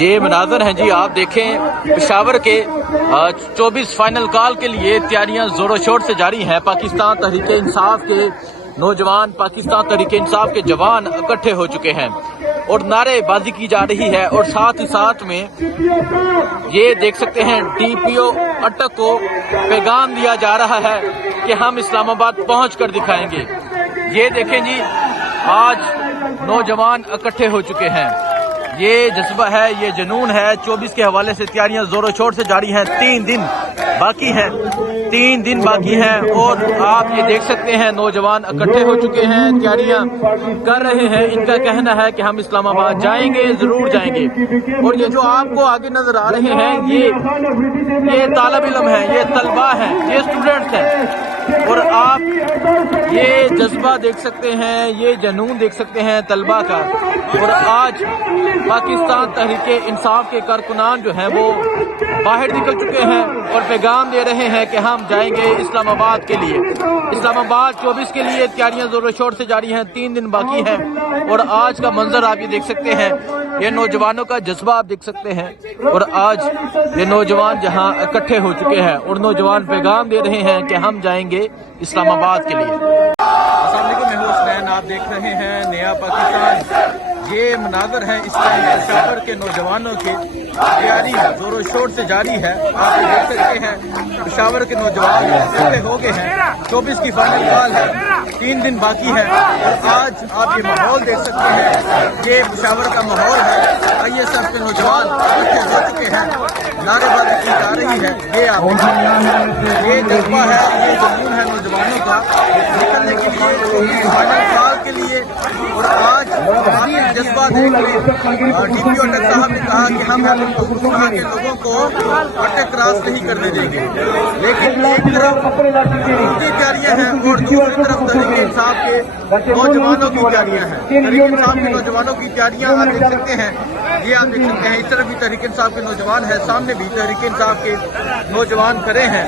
یہ مناظر ہیں جی، آپ دیکھیں پشاور کے 24 فائنل کال کے لیے تیاریاں زور و شور سے جاری ہیں۔ پاکستان تحریک انصاف کے نوجوان، پاکستان تحریک انصاف کے جوان اکٹھے ہو چکے ہیں اور نعرے بازی کی جا رہی ہے، اور ساتھ ہی ساتھ میں یہ دیکھ سکتے ہیں ڈی پی او اٹک کو پیغام دیا جا رہا ہے کہ ہم اسلام آباد پہنچ کر دکھائیں گے۔ یہ دیکھیں جی، آج نوجوان اکٹھے ہو چکے ہیں، یہ جذبہ ہے، یہ جنون ہے۔ 24 کے حوالے سے تیاریاں زور و شور سے جاری ہیں، 3 دن باقی ہیں اور آپ یہ دیکھ سکتے ہیں نوجوان اکٹھے ہو چکے ہیں، تیاریاں کر رہے ہیں۔ ان کا کہنا ہے کہ ہم اسلام آباد جائیں گے، ضرور جائیں گے۔ اور یہ جو آپ کو آگے نظر آ رہے ہیں، یہ طالب علم ہیں، یہ طلبہ ہیں، یہ اسٹوڈنٹس ہیں، اور آپ یہ جذبہ دیکھ سکتے ہیں، یہ جنون دیکھ سکتے ہیں طلبہ کا۔ اور آج پاکستان تحریک انصاف کے کارکنان جو ہیں وہ باہر نکل چکے ہیں اور پیغام دے رہے ہیں کہ ہم جائیں گے اسلام آباد کے لیے۔ اسلام آباد 24 کے لیے تیاریاں زور و شور سے جاری ہیں، 3 دن باقی ہیں، اور آج کا منظر آپ یہ دیکھ سکتے ہیں، یہ نوجوانوں کا جذبہ آپ دیکھ سکتے ہیں۔ اور آج یہ نوجوان جہاں اکٹھے ہو چکے ہیں اور نوجوان پیغام دے رہے ہیں کہ ہم جائیں گے اسلام آباد کے لیے۔ السلام علیکم، میں ہوں حسنین، آپ دیکھ رہے ہیں نیا پاکستان۔ یہ مناظر ہیں اس ٹائم پشاور کے نوجوانوں کی تیاری زور و شور سے جاری ہے۔ آپ یہ دیکھ سکتے ہیں پشاور کے نوجوان اکٹھے ہو گئے ہیں، 24 کی فائنل کال ہے، 3 دن باقی ہے، اور آج آپ یہ ماحول دیکھ سکتے ہیں، یہ پشاور کا ماحول ہے۔ آئی ایس ایف کے نوجوان اکٹھے ہو چکے ہیں، نعرے بازی کی جا رہی ہے۔ یہ آپ یہ جذبہ ہے، یہ جنون ہے نوجوانوں کا نکلنے کے لیے 24 فائنل کال کے لیے۔ اور آج جذبہ دیکھ کے ڈی پی او اٹک صاحب نے کہا کہ ہم پختونخوا کے لوگوں کو اٹک کراس نہیں کرنے دیں گے، لیکن ایک طرف ان کی تیاریاں ہیں اور دوسری طرف تحریک انصاف کے نوجوانوں کی تیاریاں ہیں۔ تحریک انصاف کے نوجوانوں کی تیاریاں آپ دیکھ سکتے ہیں، یہ آپ دیکھ سکتے ہیں، اس طرف بھی تحریک انصاف کے نوجوان ہیں، سامنے بھی تحریک انصاف کے نوجوان کھڑے ہیں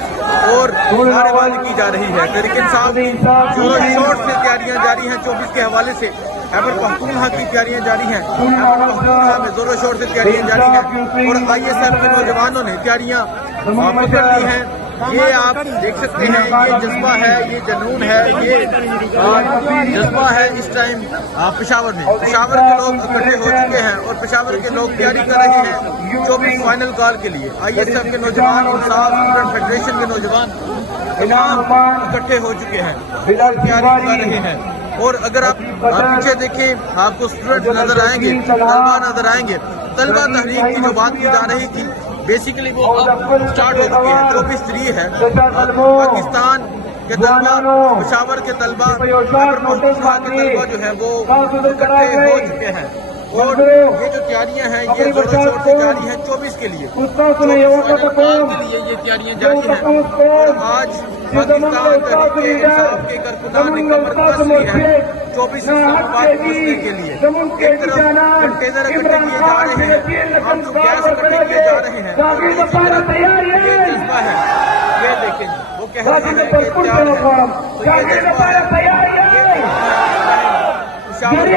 اور نعرے بازی کی جا رہی ہے۔ تحریک انصاف کی زور و شور سے تیاریاں جاری ہیں، 24 کے حوالے سے خیبر پختونخوا کی تیاریاں جاری ہیں، خیبر پختونخوا میں زور و شور سے تیاریاں جاری ہیں، اور آئی ایس ایف کے نوجوانوں نے تیاریاں پکڑ لی ہیں۔ یہ آپ دیکھ سکتے ہیں، یہ جذبہ ہے، یہ جنون ہے، یہ جذبہ ہے اس ٹائم پشاور میں۔ پشاور کے لوگ اکٹھے ہو چکے ہیں اور پشاور کے لوگ تیاری کر رہے ہیں 24 فائنل کال کے لیے۔ آئی ایس ایف کے نوجوان، انصاف اسٹوڈنٹ فیڈریشن کے نوجوان تمام اکٹھے ہو چکے ہیں اور تیاری کر رہے ہیں۔ اور اگر آپ پیچھے دیکھیں، آپ کو اسٹوڈنٹ نظر آئیں گے، طلبہ نظر آئیں گے۔ طلبہ تحریک کی جو بات کی جا رہی تھی، بیسیکلی وہ اب سٹارٹ ہو چکی ہے۔ 24 ہے، پاکستان کے طلبہ، پشاور کے طلبہ، خیبر پختونخوا کے طلبہ جو ہیں وہ اکٹھے ہو چکے ہیں، اور یہ جو تیاریاں ہیں یہ زور و شور سے جاری ہیں 24 کے لیے۔ 24 کے لیے یہ تیاریاں جاری ہیں، اور آج پاکستان تحریک انصاف کے کارکنان نے کمر کس لی ہے 24 اسلام آباد پہنچنے کے لیے۔ ایک طرف کنٹینر اکٹھے کیے جا رہے ہیں، ہم جو گیس اکٹھے کیے جا رہے ہیں، دوسری طرف یہ جذبہ ہے، یہ دیکھیں وہ کہہ رہے ہیں کہ تیار ہے، تو یہ جذبہ ہے، پشاور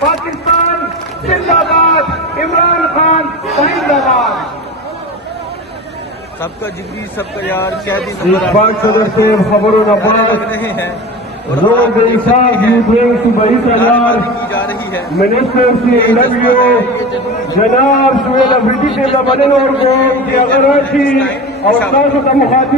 پاکستان زندہ باد، عمران خان زندہ باد۔ سب کا جگری، سب کا یار، قیدی نمبر لگ رہے ہیں اور آپ دیکھ سکتے ہیں نعرے بازی کی جا رہی ہے۔ جناب سہیل افریدی سے بنے اور کو کہ اگر راشی اور خاص مخاطب